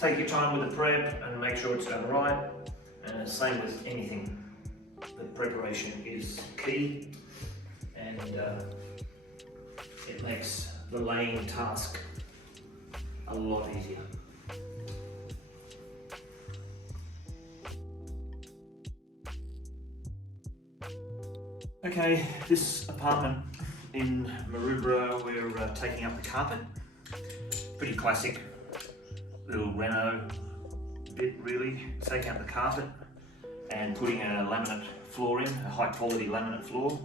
take your time with the prep and make sure it's done right. And same with anything. The preparation is key, and it makes the laying task a lot easier. Okay, this apartment in Maroubra, we're taking up the carpet. Pretty classic little reno bit really. Taking up the carpet and putting a laminate floor in, a high quality laminate floor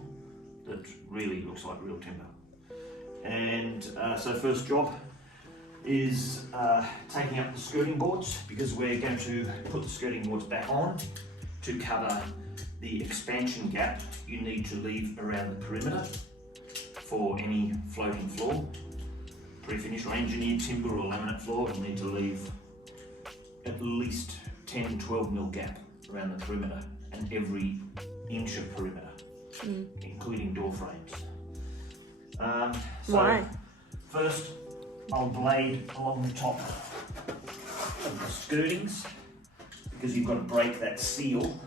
that really looks like real timber. And so first job is taking up the skirting boards, because we're going to put the skirting boards back on to cover the expansion gap you need to leave around the perimeter for any floating floor. Pre-finished or engineered timber or laminate floor, you'll need to leave at least 10-12 mil gap around the perimeter and every inch of perimeter, including door frames. Why? First, I'll blade along the top of the skirtings, because you've got to break that seal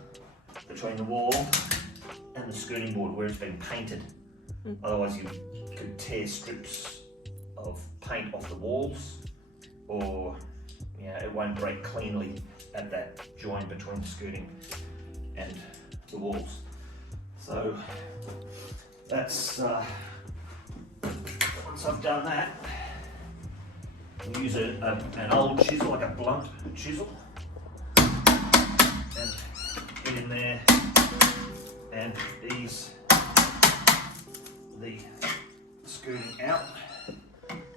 between the wall and the skirting board where it's been painted. Otherwise you could tear strips of paint off the walls, or it won't break cleanly at that join between the skirting and the walls. So that's once I've done that, I'll use an old chisel, like a blunt chisel, and get in there and ease the skirting out.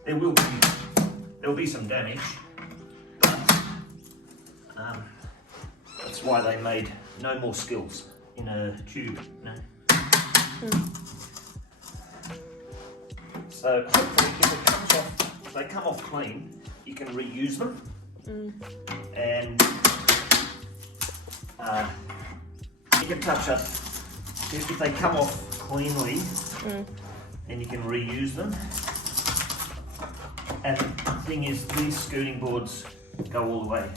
There will be some damage, but that's why they made no more skills in a tube. No. So hopefully, if they come off clean, you can reuse them, and you can touch up. If they come off cleanly, then you can reuse them. And the thing is, these skirting boards go all the way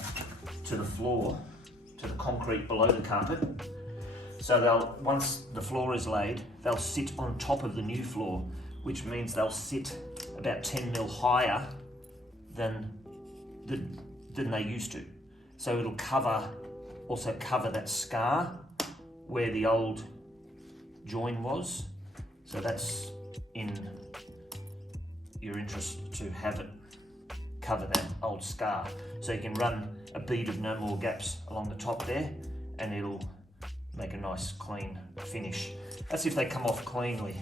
to the floor, to the concrete below the carpet. So once the floor is laid, they'll sit on top of the new floor, which means they'll sit about 10 mil higher than they used to. So it'll also cover that scar where the old join was. So that's in your interest to have it cover that old scar. So you can run a bead of no more gaps along the top there, and it'll make a nice clean finish. That's if they come off cleanly.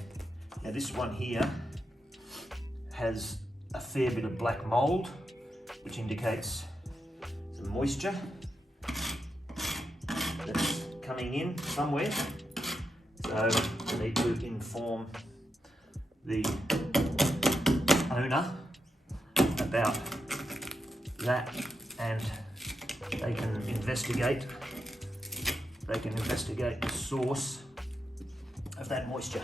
Now this one here has a fair bit of black mold, which indicates some moisture that's coming in somewhere. So I need to inform the owner about that, and they can investigate the source of that moisture.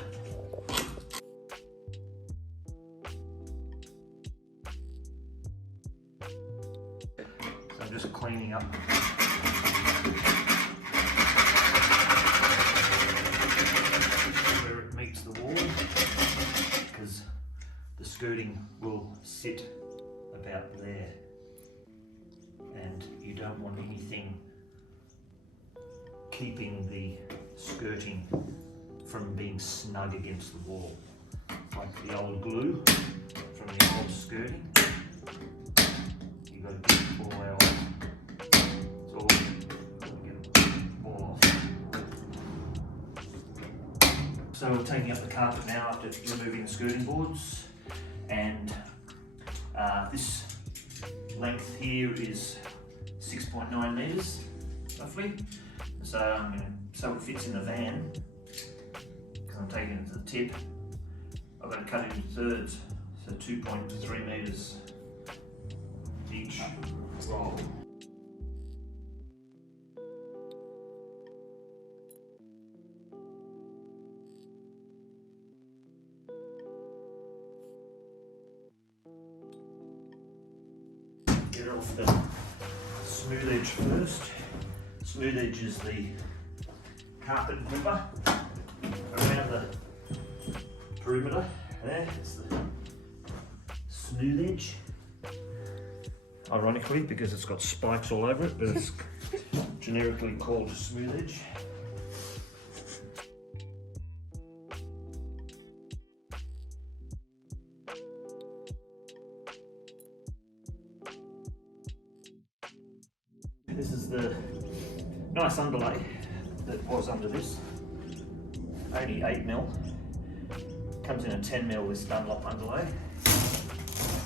So I'm just cleaning up where it meets the wall, because the skirting will sit about there, and you don't want anything keeping the skirting from being snug against the wall, like the old glue from the old skirting. You've got to get it all out. It's all get it all off. So we're taking up the carpet now after removing the skirting boards, and this length here is 6.9 metres roughly. So so it fits in the van, because I'm taking it to the tip, I've got to cut it into thirds, so 2.3 metres each roll. Get it off the smooth edge first. Smooth edge is the carpet gripper around the perimeter. There, it's the smooth edge. Ironically, because it's got spikes all over it, but it's generically called a smooth edge. This is the nice underlay that was under this, only 8mm. Comes in a 10mm this Dunlop underlay.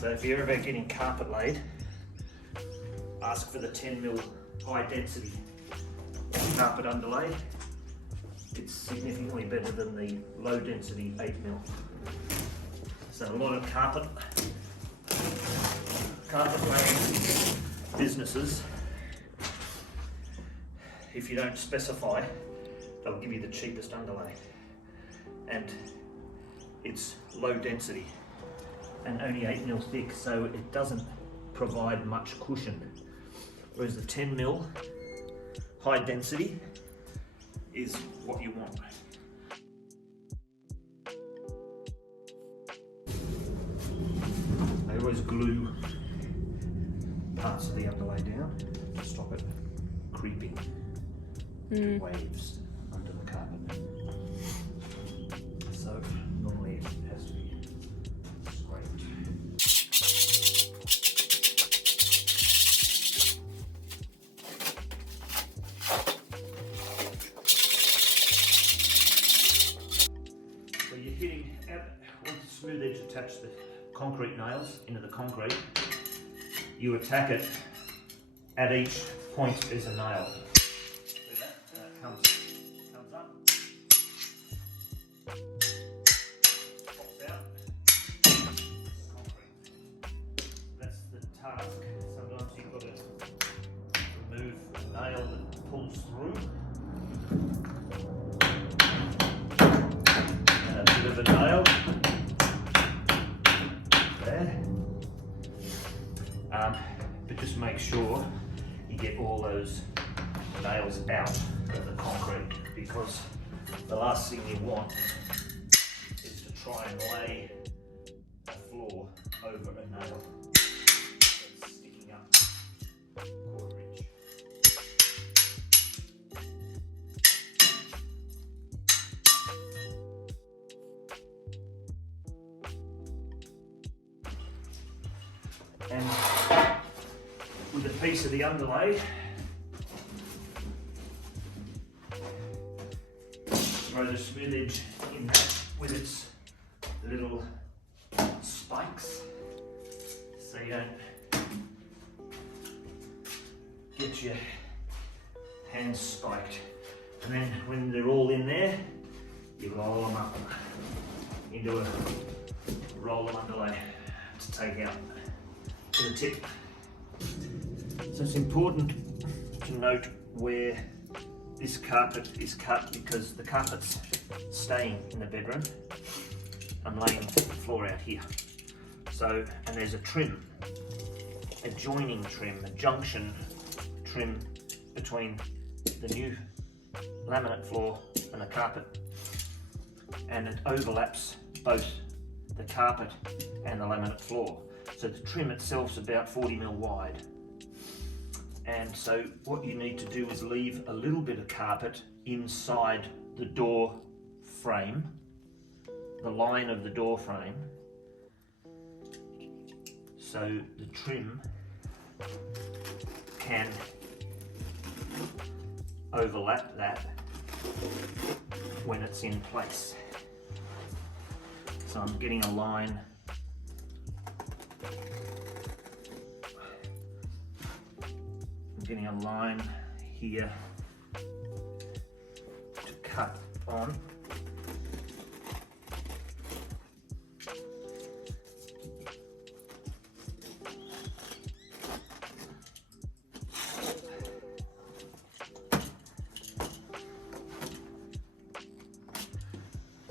So if you're ever getting carpet laid, ask for the 10mm high density carpet underlay. It's significantly better than the low density 8mm. So a lot of carpet laying businesses, if you don't specify, they'll give you the cheapest underlay. And it's low density and only 8mm thick, so it doesn't provide much cushion. Whereas the 10mm high density is what you want. I always glue parts of the underlay down to stop it creeping to waves under the carpet. So normally it has to be scraped. So you're hitting, once the smooth edge attach the concrete nails into the concrete, you attack it at each point there's a nail. See that? And it comes up, pops out, concrete. That's the task. Sometimes you've got to remove the nail that pulls through. And a bit of a nail there. But just make sure you get all those nails out of the concrete, because the last thing you want is to try and lay a floor over a nail that's sticking up a quarter inch. And with a piece of the underlay, throw the smooth edge in that with its little spikes, so you don't get your hands spiked. And then when they're all in there, you roll them up into a roll of underlay to take out to the tip. So it's important to note where this carpet is cut, because the carpet's staying in the bedroom. I'm laying the floor out here. So, and there's a trim, a joining trim, a junction trim between the new laminate floor and the carpet. And it overlaps both the carpet and the laminate floor. So the trim itself is about 40mm wide. And so what you need to do is leave a little bit of carpet inside the door frame, the line of the door frame, so the trim can overlap that when it's in place. So I'm getting a line here to cut on.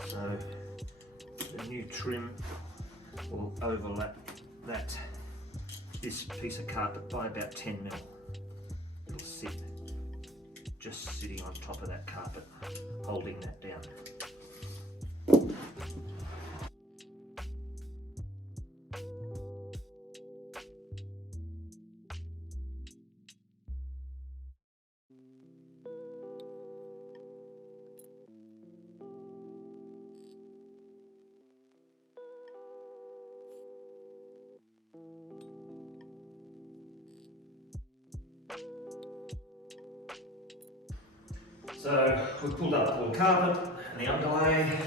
So the new trim will overlap that this piece of carpet by about 10 mil. It'll sit, just sitting on top of that carpet, holding that down. So we've pulled up the wood carpet and the underlay,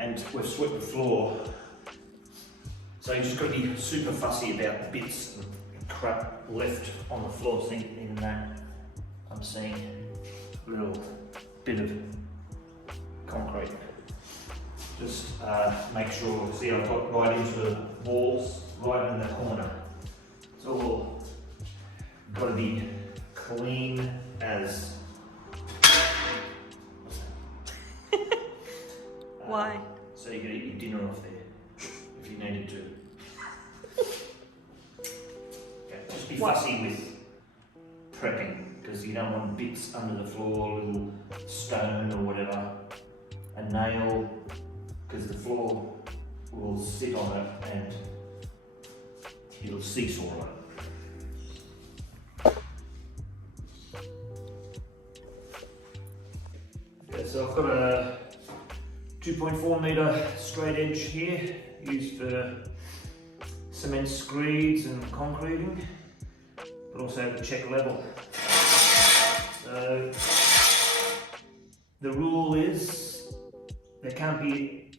and we've swept the floor. So you just got to be super fussy about the bits and crap left on the floor. So in that, I'm seeing a little bit of concrete. Just make sure, see I've got right into the walls, right in the corner. It's all got to be clean as. Why? So you could eat your dinner off there if you needed to. Yeah, just be fussy with prepping, because you don't want bits under the floor, a little stone or whatever, a nail, because the floor will sit on it and it'll seesaw on it. So I've got a 2.4 metre straight edge here, used for cement screeds and concreting, but also to check level. So the rule is there can't be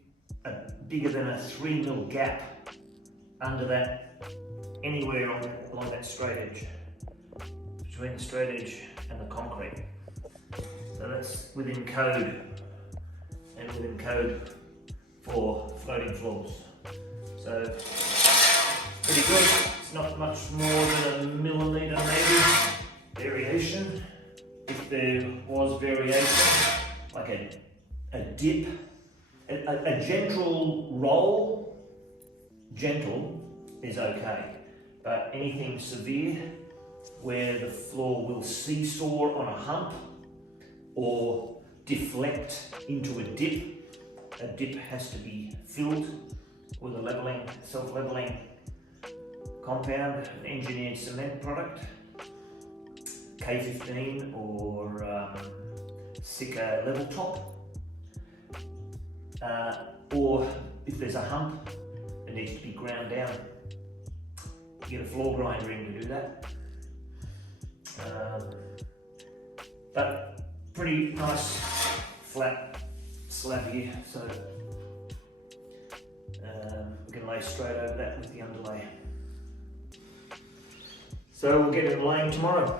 bigger than a 3 mil gap under that, anywhere along that straight edge, between the straight edge and the concrete. So that's within code, and within code for floating floors. So pretty good. It's not much more than a millimetre maybe variation. If there was variation, like a dip, a gentle roll, gentle is okay, but anything severe where the floor will seesaw on a hump or deflect into a dip has to be filled with a levelling, self-levelling compound, an engineered cement product, K15 or Sika level top, or if there's a hump, it needs to be ground down. You get a floor grinder in to do that. But pretty nice flat slab here, so we can lay straight over that with the underlay. So we'll get it laying tomorrow.